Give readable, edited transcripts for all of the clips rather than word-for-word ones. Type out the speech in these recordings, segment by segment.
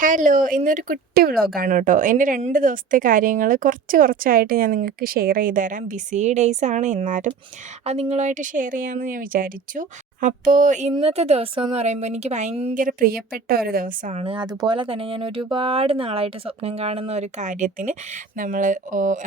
Hello! ഇന്നൊരു കുട്ടി വ്ളോഗാണ് കേട്ടോ. എൻ്റെ 2 ദിവസത്തെ കാര്യങ്ങൾ കുറച്ചായിട്ട് ഞാൻ നിങ്ങൾക്ക് ഷെയർ ചെയ്ത് തരാം. ബിസി ഡേയ്സാണ് എന്നാലും അത് നിങ്ങളുമായിട്ട് ഷെയർ ചെയ്യാമെന്ന് ഞാൻ വിചാരിച്ചു. അപ്പോൾ ഇന്നത്തെ ദിവസമെന്ന് പറയുമ്പോൾ എനിക്ക് ഭയങ്കര പ്രിയപ്പെട്ട ഒരു ദിവസമാണ്. അതുപോലെ തന്നെ ഞാൻ ഒരുപാട് നാളായിട്ട് സ്വപ്നം കാണുന്ന ഒരു കാര്യത്തിന് നമ്മൾ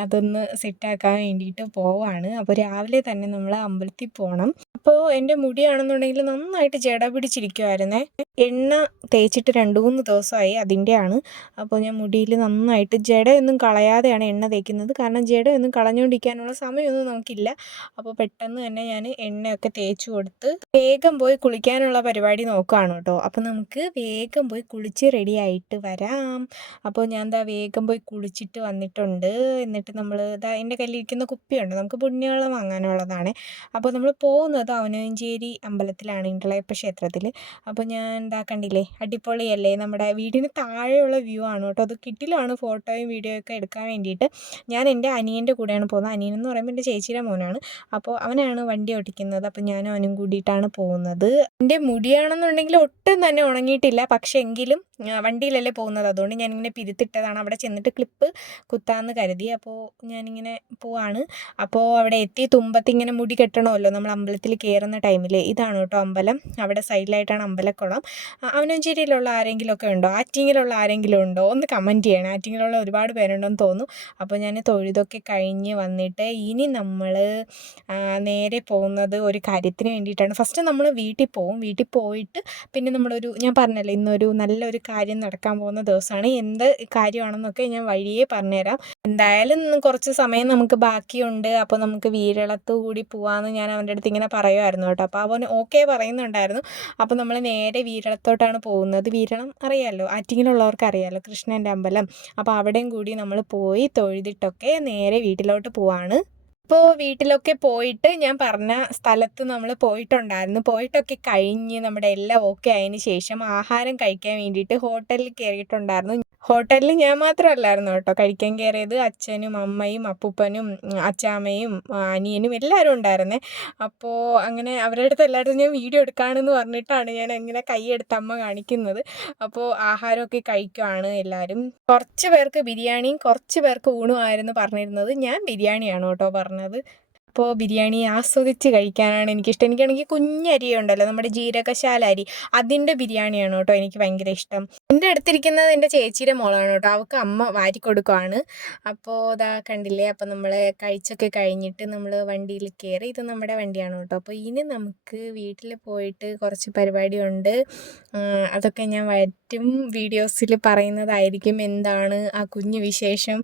അതൊന്ന് സെറ്റാക്കാൻ വേണ്ടിയിട്ട് പോവാണ്. അപ്പോൾ രാവിലെ തന്നെ നമ്മൾ അമ്പലത്തിൽ പോകണം. അപ്പോൾ എൻ്റെ മുടിയാണെന്നുണ്ടെങ്കിൽ നന്നായിട്ട് ജട പിടിച്ചിരിക്കുവായിരുന്നേ. എണ്ണ തേച്ചിട്ട് 2, 3 ദിവസമായി അതിൻ്റെയാണ്. അപ്പോൾ ഞാൻ മുടിയിൽ നന്നായിട്ട് ജടയൊന്നും കളയാതെയാണ് എണ്ണ തേക്കുന്നത്. കാരണം ജടയൊന്നും കളഞ്ഞുകൊണ്ടിരിക്കാനുള്ള സമയമൊന്നും നമുക്കില്ല. അപ്പോൾ പെട്ടെന്ന് തന്നെ ഞാൻ എണ്ണയൊക്കെ തേച്ച് കൊടുത്ത് വേഗം പോയി കുളിക്കാനുള്ള പരിപാടി നോക്കുകയാണ് കേട്ടോ. അപ്പോൾ നമുക്ക് വേഗം പോയി കുളിച്ച് റെഡിയായിട്ട് വരാം. അപ്പോൾ ഞാൻ വേഗം പോയി കുളിച്ചിട്ട് വന്നിട്ടുണ്ട്. എന്നിട്ട് നമ്മൾ എൻ്റെ കയ്യിലിരിക്കുന്ന കുപ്പിയുണ്ട്, നമുക്ക് പുണ്യവെള്ളം വാങ്ങാനുള്ളതാണ്. അപ്പോൾ നമ്മൾ പോകുന്നത് അവനവഞ്ചേരി അമ്പലത്തിലാണ്, ഇണ്ടളയപ്പ ക്ഷേത്രത്തിൽ. അപ്പോൾ ഞാൻ കണ്ടില്ലേ, അടിപൊളിയല്ലേ, നമ്മുടെ വീടിന് താഴെയുള്ള വ്യൂ ആണ് കേട്ടോ. അത് കിടിലമാണ് ഫോട്ടോയും വീഡിയോ ഒക്കെ എടുക്കാൻ വേണ്ടിയിട്ട്. ഞാൻ എൻ്റെ അനിയൻ്റെ കൂടെയാണ് പോകുന്നത്. അനിയനെന്ന് പറയുമ്പോൾ എൻ്റെ ചേച്ചിയുടെ മോനാണ്. അപ്പോൾ അവനാണ് വണ്ടി ഓടിക്കുന്നത്. അപ്പോൾ ഞാനും അവനും കൂടിയിട്ടാണ് പോകുന്നത്. എൻ്റെ മുടിയാണെന്നുണ്ടെങ്കിൽ ഒട്ടും തന്നെ ഉണങ്ങിയിട്ടില്ല. പക്ഷേ എങ്കിലും വണ്ടിയിലല്ലേ പോകുന്നത്, അതുകൊണ്ട് ഞാനിങ്ങനെ പിരുത്തിട്ടതാണ്. അവിടെ ചെന്നിട്ട് ക്ലിപ്പ് കുത്താമെന്ന് കരുതി. അപ്പോൾ ഞാനിങ്ങനെ പോവാണ്. അപ്പോൾ അവിടെ എത്തി തുമ്പത്തിങ്ങനെ മുടി കെട്ടണമല്ലോ നമ്മൾ അമ്പലത്തിൽ കയറുന്ന ടൈമിൽ. ഇതാണ് കേട്ടോ അമ്പലം. അവിടെ സൈഡിലായിട്ടാണ് അമ്പലക്കുളം. അവനഞ്ചേരിയിലുള്ള ആരെങ്കിലും ഒക്കെ ഉണ്ടോ, ആറ്റിങ്ങിലുള്ള ആരെങ്കിലും ഉണ്ടോ ഒന്ന് കമൻറ്റ് ചെയ്യണം. ആറ്റിങ്ങിലുള്ള ഒരുപാട് പേരുണ്ടെന്ന് തോന്നുന്നു. അപ്പോൾ ഞാൻ തൊഴുതൊക്കെ കഴിഞ്ഞ് വന്നിട്ട് ഇനി നമ്മൾ നേരെ പോകുന്നത് ഒരു കാര്യത്തിന് വേണ്ടിയിട്ടാണ്. ഫസ്റ്റ് നമ്മൾ വീട്ടിൽ പോവും. വീട്ടിൽ പോയിട്ട് പിന്നെ ഞാൻ പറഞ്ഞല്ലോ ഇന്നൊരു നല്ലൊരു കാര്യം നടക്കാൻ പോകുന്ന ദിവസമാണ്. എന്ത് കാര്യമാണെന്നൊക്കെ ഞാൻ വഴിയേ പറഞ്ഞുതരാം. എന്തായാലും കുറച്ച് സമയം നമുക്ക് ബാക്കിയുണ്ട്. അപ്പോൾ നമുക്ക് വീരളത്ത് കൂടി പോകാമെന്ന് ഞാൻ അവൻ്റെ അടുത്ത് ഇങ്ങനെ പറയുമായിരുന്നു കേട്ടോ. അപ്പോൾ അവൻ ഓക്കെ പറയുന്നുണ്ടായിരുന്നു. അപ്പോൾ നമ്മൾ നേരെ വീരളത്തോട്ടാണ് പോകുന്നത്. വീരളം അറിയാമല്ലോ, ആറ്റിങ്ങിലുള്ളവർക്ക് അറിയാമല്ലോ, കൃഷ്ണൻ്റെ അമ്പലം. അപ്പോൾ അവിടെയും കൂടി നമ്മൾ പോയി തൊഴുതിട്ടൊക്കെ നേരെ വീട്ടിലോട്ട് പോവാണ്. ഇപ്പോൾ വീട്ടിലൊക്കെ പോയിട്ട് ഞാൻ പറഞ്ഞ സ്ഥലത്ത് നമ്മൾ പോയിട്ടൊക്കെ കഴിഞ്ഞ് നമ്മുടെ എല്ലാം ഓക്കെ ആയതിന് ശേഷം ആഹാരം കഴിക്കാൻ വേണ്ടിയിട്ട് ഹോട്ടലിൽ കയറിയിട്ടുണ്ടായിരുന്നു. ഹോട്ടലിൽ ഞാൻ മാത്രമല്ലായിരുന്നു കേട്ടോ കഴിക്കാൻ കയറിയത്. അച്ഛനും അമ്മയും അപ്പൂപ്പനും അച്ചാമ്മയും അനിയനും എല്ലാവരും ഉണ്ടായിരുന്നേ. അപ്പോൾ അങ്ങനെ അവരുടെ അടുത്ത് എല്ലായിടത്തും ഞാൻ വീഡിയോ എടുക്കുകയാണെന്ന് പറഞ്ഞിട്ടാണ് ഞാൻ ഇങ്ങനെ കൈയെടുത്ത് അമ്മ കാണിക്കുന്നത്. അപ്പോൾ ആഹാരമൊക്കെ കഴിക്കുകയാണ് എല്ലാവരും. കുറച്ച് പേർക്ക് ബിരിയാണിയും കുറച്ച് പേർക്ക് ഊണുമായിരുന്നു പറഞ്ഞിരുന്നത്. ഞാൻ ബിരിയാണിയാണ് കേട്ടോ പറഞ്ഞത്. അപ്പോൾ ബിരിയാണി ആസ്വദിച്ച് കഴിക്കാനാണ് എനിക്കിഷ്ടം. എനിക്കാണെങ്കിൽ കുഞ്ഞരി ഉണ്ടല്ലോ, നമ്മുടെ ജീരകശാല അരി, അതിൻ്റെ ബിരിയാണിയാണ് കേട്ടോ എനിക്ക് ഭയങ്കര ഇഷ്ടം. എൻ്റെ അടുത്തിരിക്കുന്നത് എൻ്റെ ചേച്ചിയുടെ മോളാണ് കേട്ടോ. അവൾക്ക് അമ്മ വാരി കൊടുക്കുവാണ്. അപ്പോൾ കണ്ടില്ലേ. അപ്പോൾ നമ്മൾ കഴിച്ചൊക്കെ കഴിഞ്ഞിട്ട് നമ്മൾ വണ്ടിയിൽ കയറി. ഇത് നമ്മുടെ വണ്ടിയാണ് കേട്ടോ. അപ്പോൾ ഇനി നമുക്ക് വീട്ടിൽ പോയിട്ട് കുറച്ച് പരിപാടിയുണ്ട്. അതൊക്കെ ഞാൻ വരും വീഡിയോസിൽ പറയുന്നതായിരിക്കും. എന്താണ് ആ കുഞ്ഞു വിശേഷം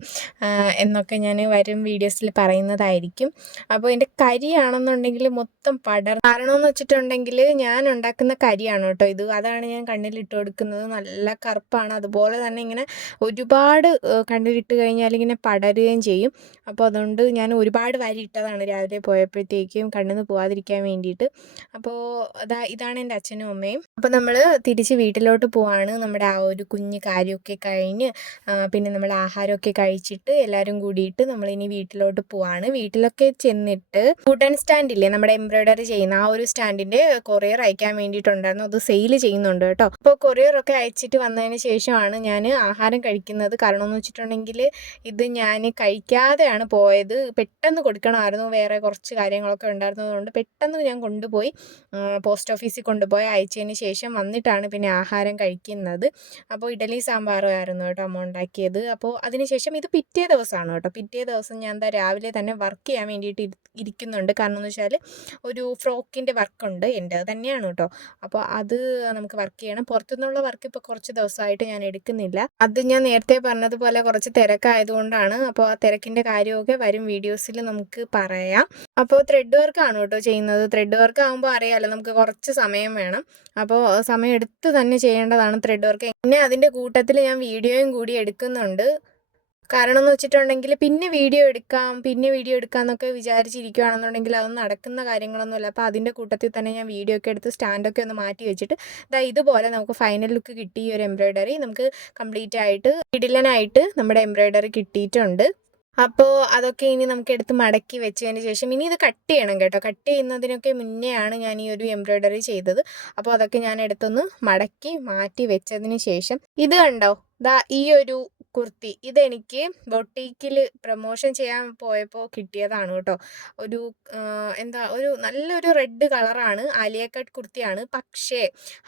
എന്നൊക്കെ ഞാൻ വരും വീഡിയോസിൽ പറയുന്നതായിരിക്കും. അപ്പോൾ എൻ്റെ കരിയാണെന്നുണ്ടെങ്കിൽ മൊത്തം കാരണമെന്ന് വെച്ചിട്ടുണ്ടെങ്കിൽ ഞാൻ ഉണ്ടാക്കുന്ന കരിയാണ് കേട്ടോ ഇത്. അതാണ് ഞാൻ കണ്ണിലിട്ട് കൊടുക്കുന്നത്. നല്ല കറുപ്പാണ്. അതുപോലെ തന്നെ ഇങ്ങനെ ഒരുപാട് കണ്ണിലിട്ട് കഴിഞ്ഞാൽ ഇങ്ങനെ പടരുകയും ചെയ്യും. അപ്പോൾ അതുകൊണ്ട് ഞാൻ ഒരുപാട് വാരി ഇട്ടതാണ് രാവിലെ പോയപ്പോഴത്തേക്കും കണ്ണിൽ നിന്ന് പോകാതിരിക്കാൻ വേണ്ടിയിട്ട്. അപ്പോൾ ഇതാണ് എൻ്റെ അച്ഛനും അമ്മയും. അപ്പോൾ നമ്മൾ തിരിച്ച് വീട്ടിലോട്ട് പോവാണ്. നമ്മുടെ ആ ഒരു കുഞ്ഞ് കാര്യമൊക്കെ കഴിഞ്ഞ് പിന്നെ നമ്മൾ ആഹാരമൊക്കെ കഴിച്ചിട്ട് എല്ലാവരും കൂടിയിട്ട് നമ്മളിനി വീട്ടിലോട്ട് പോവാണ്. വീട്ടിലൊക്കെ ചെന്നിട്ട് വുഡൻ സ്റ്റാൻഡില്ലേ, നമ്മുടെ എംബ്രോയ്ഡറി ചെയ്യുന്ന ആ ഒരു സ്റ്റാൻഡിൻ്റെ കൊറിയർ അയക്കാൻ വേണ്ടിയിട്ടുണ്ടായിരുന്നു. അത് സെയിൽ ചെയ്യുന്നുണ്ട് കേട്ടോ. അപ്പോൾ കൊറിയറൊക്കെ അയച്ചിട്ട് വന്നതിന് ശേഷമാണ് ഞാൻ ആഹാരം കഴിക്കുന്നത്. കാരണം എന്ന് വെച്ചിട്ടുണ്ടെങ്കിൽ ഇത് ഞാൻ കഴിക്കാതെയാണ് പോയത്. പെട്ടെന്ന് കൊടുക്കണമായിരുന്നു, വേറെ കുറച്ച് കാര്യങ്ങളൊക്കെ ഉണ്ടായിരുന്നതുകൊണ്ട് പെട്ടെന്ന് ഞാൻ കൊണ്ടുപോയി പോസ്റ്റ് ഓഫീസിൽ കൊണ്ടുപോയി അയച്ചതിന് ശേഷം വന്നിട്ടാണ് പിന്നെ ആഹാരം കഴിക്കുന്നത്. അപ്പോൾ ഇഡലി സാമ്പാറും ആയിരുന്നു കേട്ടോ അമ്മ ഉണ്ടാക്കിയത്. അപ്പോൾ അതിനുശേഷം ഇത് പിറ്റേ ദിവസമാണ് കേട്ടോ. പിറ്റേ ദിവസം ഞാൻ രാവിലെ തന്നെ വർക്ക് ചെയ്യാൻ വേണ്ടിയിട്ട് ഇരിക്കുന്നുണ്ട്. കാരണം എന്ന് വെച്ചാൽ ഒരു ഫ്രോക്കിൻ്റെ വർക്കുണ്ട്, എൻ്റെ തന്നെയാണ് കേട്ടോ. അപ്പോൾ അത് നമുക്ക് വർക്ക് ചെയ്യണം. പുറത്തുനിന്നുള്ള വർക്ക് ഇപ്പോൾ കുറച്ച് ദിവസമായിട്ട് ഞാൻ എടുക്കുന്നില്ല. അത് ഞാൻ നേരത്തെ പറഞ്ഞതുപോലെ കുറച്ച് തിരക്കായതുകൊണ്ടാണ്. അപ്പോൾ ആ തിരക്കിൻ്റെ കാര്യമൊക്കെ വരും വീഡിയോസിൽ നമുക്ക് പറയാം. അപ്പോൾ ത്രെഡ് വർക്കാണ് കേട്ടോ ചെയ്യുന്നത്. ത്രെഡ് വർക്ക് ആകുമ്പോൾ അറിയാമല്ലോ, നമുക്ക് കുറച്ച് സമയം വേണം. അപ്പോൾ സമയം എടുത്ത് തന്നെ ചെയ്യേണ്ടതാണ് ത്രെഡ് വർക്ക്. പിന്നെ അതിൻ്റെ കൂട്ടത്തിൽ ഞാൻ വീഡിയോയും കൂടി എടുക്കുന്നുണ്ട്. കാരണം എന്ന് വെച്ചിട്ടുണ്ടെങ്കിൽ പിന്നെ വീഡിയോ എടുക്കാം എന്നൊക്കെ വിചാരിച്ചിരിക്കുകയാണെന്നുണ്ടെങ്കിൽ അതൊന്നും നടക്കുന്ന കാര്യങ്ങളൊന്നുമില്ല. അപ്പോൾ അതിൻ്റെ കൂട്ടത്തിൽ തന്നെ ഞാൻ വീഡിയോ ഒക്കെ എടുത്ത് സ്റ്റാൻഡൊക്കെ ഒന്ന് മാറ്റി വെച്ചിട്ട് ഇതുപോലെ നമുക്ക് ഫൈനൽ ലുക്ക് കിട്ടി. ഈ ഒരു എംബ്രോയ്ഡറി നമുക്ക് കംപ്ലീറ്റ് ആയിട്ട് കിടിലനായിട്ട് നമ്മുടെ എംബ്രോയ്ഡറി കിട്ടിയിട്ടുണ്ട്. അപ്പോൾ അതൊക്കെ ഇനി നമുക്ക് എടുത്ത് മടക്കി വെച്ചതിന് ശേഷം ഇനി ഇത് കട്ട് ചെയ്യണം കേട്ടോ. കട്ട് ചെയ്യുന്നതിനൊക്കെ മുന്നെയാണ് ഞാൻ ഈ ഒരു എംബ്രോയ്ഡറി ചെയ്തത്. അപ്പോൾ അതൊക്കെ ഞാൻ എടുത്തൊന്ന് മടക്കി മാറ്റി വെച്ചതിന് ശേഷം ഇത് കണ്ടോ, ദാ ഈ ഒരു കുർത്തി ഇതെനിക്ക് ബൊട്ടീക്കിൽ പ്രൊമോഷൻ ചെയ്യാൻ പോയപ്പോൾ കിട്ടിയതാണ് കേട്ടോ. ഒരു എന്താ ഒരു നല്ലൊരു റെഡ് കളറാണ്, ആലിയ കട്ട് കുർത്തിയാണ്. പക്ഷേ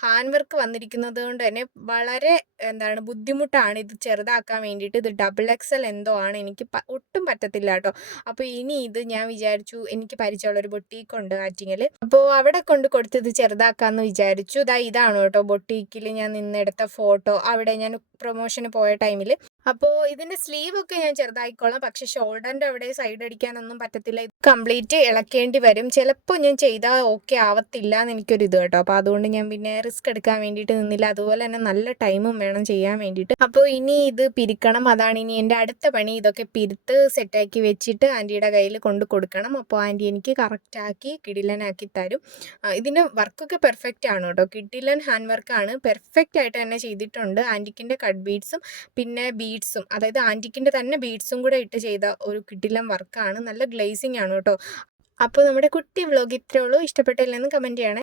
ഹാൻഡ് വർക്ക് വന്നിരിക്കുന്നത് കൊണ്ട് തന്നെ വളരെ എന്താണ് ബുദ്ധിമുട്ടാണ് ഇത് ചെറുതാക്കാൻ വേണ്ടിയിട്ട്. ഇത് XXL എന്തോ ആണ്, എനിക്ക് ഒട്ടും പറ്റത്തില്ല കേട്ടോ. അപ്പോൾ ഇനി ഇത് ഞാൻ വിചാരിച്ചു, എനിക്ക് പരിചയമുള്ളൊരു ബൊട്ടീക്കുണ്ട് ആറ്റിങ്ങൽ, അപ്പോൾ അവിടെ കൊണ്ട് കൊടുത്ത് ഇത് ചെറുതാക്കാമെന്ന് വിചാരിച്ചു. ഇതാണ് കേട്ടോ ബൊട്ടീക്കിൽ ഞാൻ നിന്നെടുത്ത ഫോട്ടോ, അവിടെ ഞാൻ പ്രൊമോഷന് പോയ ടൈമിൽ. അപ്പോൾ ഇതിൻ്റെ സ്ലീവൊക്കെ ഞാൻ ചെറുതായിക്കോളാം, പക്ഷെ ഷോൾഡറിൻ്റെ അവിടെ സൈഡ് അടിക്കാനൊന്നും പറ്റത്തില്ല. ഇത് കംപ്ലീറ്റ് ഇളക്കേണ്ടി വരും. ചിലപ്പോൾ ഞാൻ ചെയ്താൽ ഓക്കെ ആവത്തില്ല എന്ന് എനിക്കൊരു ഇത് കേട്ടോ. അപ്പോൾ അതുകൊണ്ട് ഞാൻ പിന്നെ റിസ്ക് എടുക്കാൻ വേണ്ടിയിട്ട് നിന്നില്ല. അതുപോലെ തന്നെ നല്ല ടൈമും വേണം ചെയ്യാൻ വേണ്ടിയിട്ട്. അപ്പോൾ ഇനി ഇത് പിരിക്കണം, അതാണ് ഇനി എൻ്റെ അടുത്ത പണി. ഇതൊക്കെ പിരുത്ത് സെറ്റാക്കി വെച്ചിട്ട് ആൻറ്റിയുടെ കയ്യിൽ കൊണ്ട് കൊടുക്കണം. അപ്പോൾ ആൻറ്റി എനിക്ക് കറക്റ്റാക്കി കിടിലനാക്കി തരും. ഇതിന് വർക്കൊക്കെ പെർഫെക്റ്റ് ആണ് കേട്ടോ. കിടിലൻ ഹാൻഡ് വർക്കാണ്, പെർഫെക്റ്റ് ആയിട്ട് തന്നെ ചെയ്തിട്ടുണ്ട്. ആൻറ്റിക്കിൻ്റെ കട്ട് ബീഡ്സും പിന്നെ ബീഡ്സും, അതായത് ആൻറ്റിക്കിൻ്റെ തന്നെ ബീഡ്സും കൂടെ ഇട്ട് ചെയ്ത ഒരു കിടിലൻ വർക്കാണ്. നല്ല ഗ്ലേസിങ് ആണ് കേട്ടോ. അപ്പോൾ നമ്മുടെ കുട്ടി വ്ലോഗ് ഇത്രയേ ഉള്ളൂ. ഇഷ്ടപ്പെട്ടില്ലെന്ന് കമൻറ്റ് ചെയ്യണേ.